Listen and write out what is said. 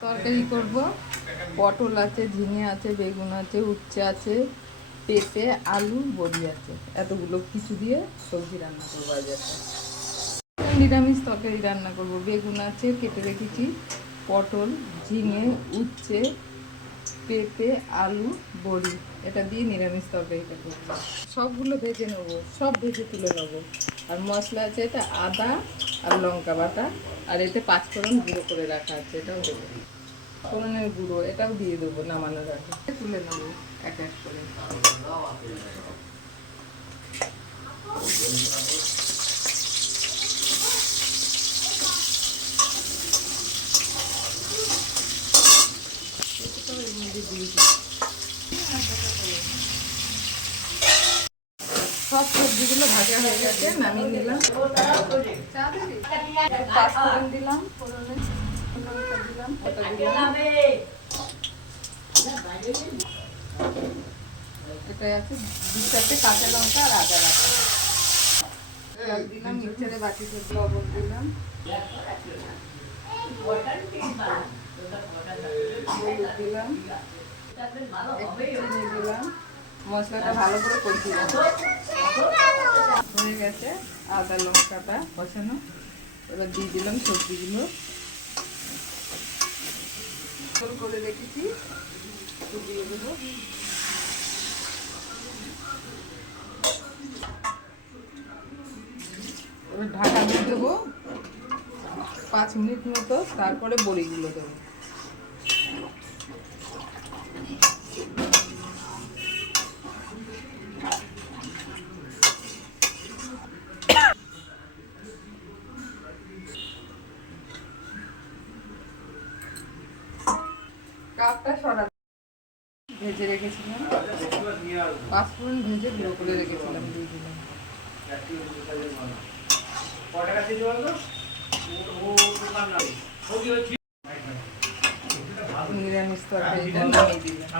তরকারি করব। পটল আছে, ঝিঙে আছে, বেগুন আছে, উচ্ছে আছে, পেঁপে, আলু, বড়ি আছে। এতগুলো কিছু দিয়ে সবজি রান্না করবো আজ একটা। নিরামিষ তরকারি রান্না করব। বেগুন আছে কেটে রেখেছি, পটল, ঝিঙে, উচ্ছে, পেঁপে, আলু, বড়ি, এটা দিয়ে নিরামিষ তরকারিটা করবো। সবগুলো ভেজে নেবো, সব ভেজে তুলে নেবো। আর মশলা আছে, এটা আদা আর লঙ্কা বাটা, আর এতে পাঁচফোড়ন গুঁড়ো করে রাখা আছে, এটাও দেবো। ফোড়নের গুঁড়ো এটাও দিয়ে দেবো নামানোর আগে। তুলে নেবো এক এক করে। সব সবজিগুলো ভাজা হয়ে গেছে, নামিয়ে নিলাম। পাঁচফোড়ন দিলাম, ফোড়নে লঙ্কা দিলাম, ওটা দিলাম। এটাই আছে 2-4টে কাঁচা লঙ্কা আর আদা রাখা দিলাম। মিক্সারে বাটিতে লবণ দিলাম, হলুদ দিলাম, চিনি দিলাম। মশলাটা ভালো করে কষিয়ে হয়ে গেছে। আদা লঙ্কাটা কষানো, এবার দিয়ে দিলাম সবজিগুলো করে রেখেছি, দিয়ে দেবো। এবার ঢাকা দিয়ে দেবো 5 মিনিট মতো, তারপরে বড়িগুলো দেবো। কাপটা সরা ভেজে রেখেছিলাম, পাঁচফোড়ন ভেজে গুঁড়ো করে রেখেছিলাম, দিয়ে দিলাম। নিরামিষ তরকারিটা নামিয়ে দিলাম।